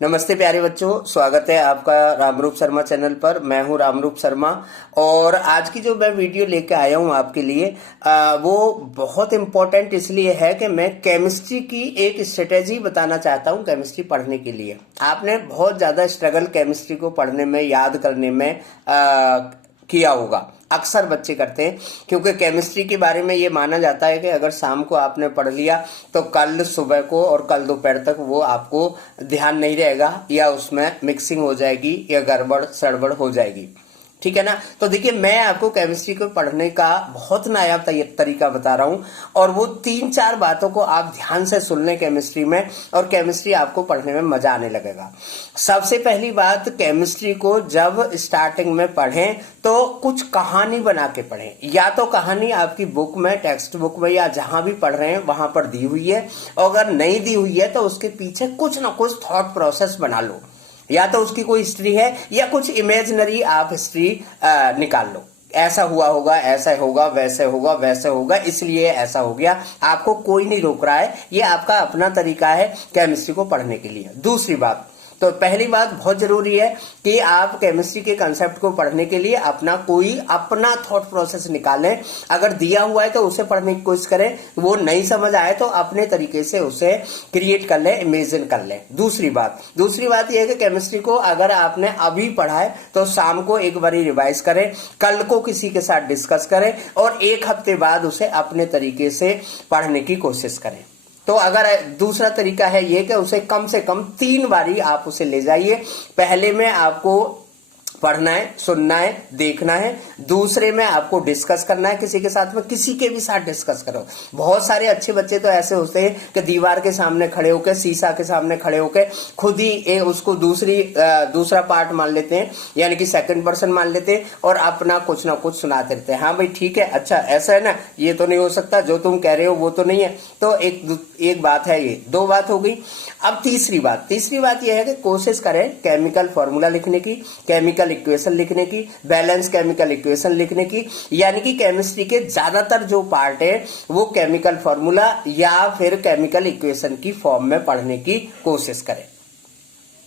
नमस्ते प्यारे बच्चों, स्वागत है आपका रामरूप शर्मा चैनल पर। मैं हूं रामरूप शर्मा और आज की जो मैं वीडियो लेके आया हूं आपके लिए वो बहुत इम्पोर्टेंट इसलिए है कि मैं केमिस्ट्री की एक स्ट्रेटेजी बताना चाहता हूं केमिस्ट्री पढ़ने के लिए। आपने बहुत ज़्यादा स्ट्रगल केमिस्ट्री को पढ़ने में, याद करने में किया होगा। अक्सर बच्चे करते हैं क्योंकि केमिस्ट्री के बारे में ये माना जाता है कि अगर शाम को आपने पढ़ लिया तो कल सुबह को और कल दोपहर तक वो आपको ध्यान नहीं रहेगा या उसमें मिक्सिंग हो जाएगी या गड़बड़ सड़बड़ हो जाएगी। ठीक है ना। तो देखिए, मैं आपको केमिस्ट्री को पढ़ने का बहुत नायाब तरीका बता रहा हूं और वो 3-4 बातों को आप ध्यान से सुन लें केमिस्ट्री में और केमिस्ट्री आपको पढ़ने में मजा आने लगेगा। सबसे पहली बात, केमिस्ट्री को जब स्टार्टिंग में पढ़ें तो कुछ कहानी बना के पढ़ें। या तो कहानी आपकी बुक में, टेक्स्ट बुक में या जहां भी पढ़ रहे हैं वहां पर दी हुई है, और अगर नहीं दी हुई है तो उसके पीछे कुछ ना कुछ थॉट प्रोसेस बना लो। या तो उसकी कोई हिस्ट्री है या कुछ इमेजिनरी आप हिस्ट्री निकाल लो। ऐसा हुआ होगा, ऐसा होगा, वैसे होगा, वैसे होगा, इसलिए ऐसा हो गया। आपको कोई नहीं रोक रहा है, ये आपका अपना तरीका है केमिस्ट्री को पढ़ने के लिए। दूसरी बात, तो पहली बात बहुत जरूरी है कि आप केमिस्ट्री के कंसेप्ट को पढ़ने के लिए अपना थॉट प्रोसेस निकालें। अगर दिया हुआ है तो उसे पढ़ने की कोशिश करें, वो नहीं समझ आए तो अपने तरीके से उसे क्रिएट कर लें, इमेजिन कर लें। दूसरी बात यह है कि केमिस्ट्री को अगर आपने अभी पढ़ा है तो शाम को एक बार रिवाइज करें, कल को किसी के साथ डिस्कस करें और एक हफ्ते बाद उसे अपने तरीके से पढ़ने की कोशिश करें। तो अगर दूसरा तरीका है ये कि उसे कम से कम 3 बारी आप उसे ले जाइए। पहले में आपको पढ़ना है, सुनना है, देखना है। दूसरे में आपको डिस्कस करना है किसी के साथ में, किसी के भी साथ डिस्कस करो। बहुत सारे अच्छे बच्चे तो ऐसे होते हैं कि दीवार के सामने खड़े होकर, शीशा के सामने खड़े होकर खुद ही उसको दूसरा पार्ट मान लेते हैं, यानी कि सेकंड पर्सन मान लेते हैं और अपना कुछ ना कुछ सुनाते रहते हैं। हाँ भाई ठीक है, अच्छा ऐसा है ना, ये तो नहीं हो सकता, जो तुम कह रहे हो वो तो नहीं है। तो एक बात है, ये 2 बात हो गई। अब तीसरी बात यह है कि कोशिश करें केमिकल फॉर्मूला लिखने की, केमिकल इक्वेशन लिखने की, बैलेंस केमिकल इक्वेशन लिखने की। यानी कि केमिस्ट्री के ज्यादातर जो पार्ट है वो केमिकल फॉर्मूला या फिर केमिकल इक्वेशन की फॉर्म में पढ़ने की कोशिश करें।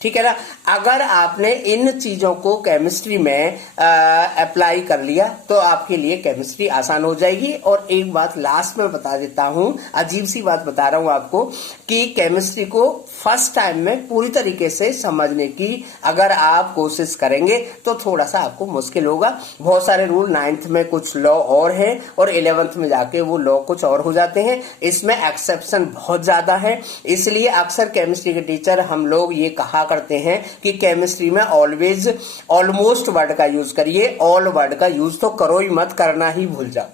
ठीक है ना। अगर आपने इन चीजों को केमिस्ट्री में अप्लाई कर लिया तो आपके लिए केमिस्ट्री आसान हो जाएगी। और एक बात लास्ट में बता देता हूं, अजीब सी बात बता रहा हूं आपको, कि केमिस्ट्री को फर्स्ट टाइम में पूरी तरीके से समझने की अगर आप कोशिश करेंगे तो थोड़ा सा आपको मुश्किल होगा। बहुत सारे रूल, 9th में कुछ लॉ और है और 11th में जाके वो लॉ कुछ और हो जाते हैं। इसमें एक्सेप्शन बहुत ज्यादा है, इसलिए अक्सर केमिस्ट्री के टीचर हम लोग ये कहा करते हैं कि केमिस्ट्री में ऑलवेज ऑलमोस्ट वर्ड का यूज करिए। ऑल वर्ड का यूज तो करो ही मत, करना ही भूल जाओ,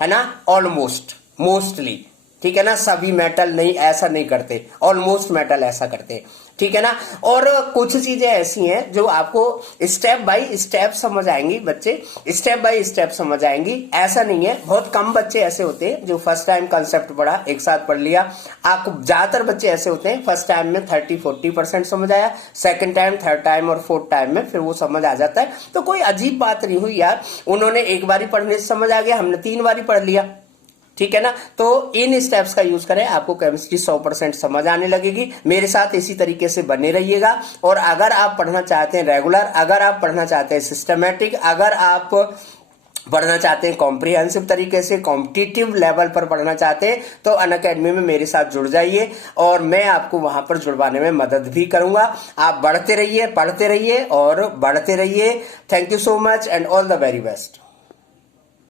है ना। ऑलमोस्ट, मोस्टली, ठीक है ना। सभी मेटल नहीं, ऐसा नहीं करते, ऑलमोस्ट मेटल ऐसा करते, ठीक है ना। और कुछ चीजें ऐसी हैं जो आपको स्टेप बाय स्टेप समझ आएंगी, बच्चे स्टेप बाय स्टेप समझ आएंगी। ऐसा नहीं है, बहुत कम बच्चे ऐसे होते हैं जो फर्स्ट टाइम कंसेप्ट पढ़ा, एक साथ पढ़ लिया। आपको ज्यादातर बच्चे ऐसे होते हैं फर्स्ट टाइम में 30-40% समझ आया, सेकंड टाइम, थर्ड टाइम और फोर्थ टाइम में फिर वो समझ आ जाता है। तो कोई अजीब बात नहीं हुई यार, उन्होंने एक बारी पढ़ने से समझ आ गया, हमने 3 बारी पढ़ लिया, ठीक है ना। तो इन स्टेप्स का यूज करें, आपको केमिस्ट्री 100% समझ आने लगेगी। मेरे साथ इसी तरीके से बने रहिएगा। और अगर आप पढ़ना चाहते हैं रेगुलर, अगर आप पढ़ना चाहते हैं सिस्टमेटिक, अगर आप पढ़ना चाहते हैं कॉम्प्रिहेंसिव तरीके से, कॉम्पिटिटिव लेवल पर पढ़ना चाहते हैं, तो अनअकैडमी में मेरे साथ जुड़ जाइए और मैं आपको वहां पर जुड़वाने में मदद भी करूंगा। आप बढ़ते रहिए, पढ़ते रहिए और बढ़ते रहिए। Thank you so much and all the very best.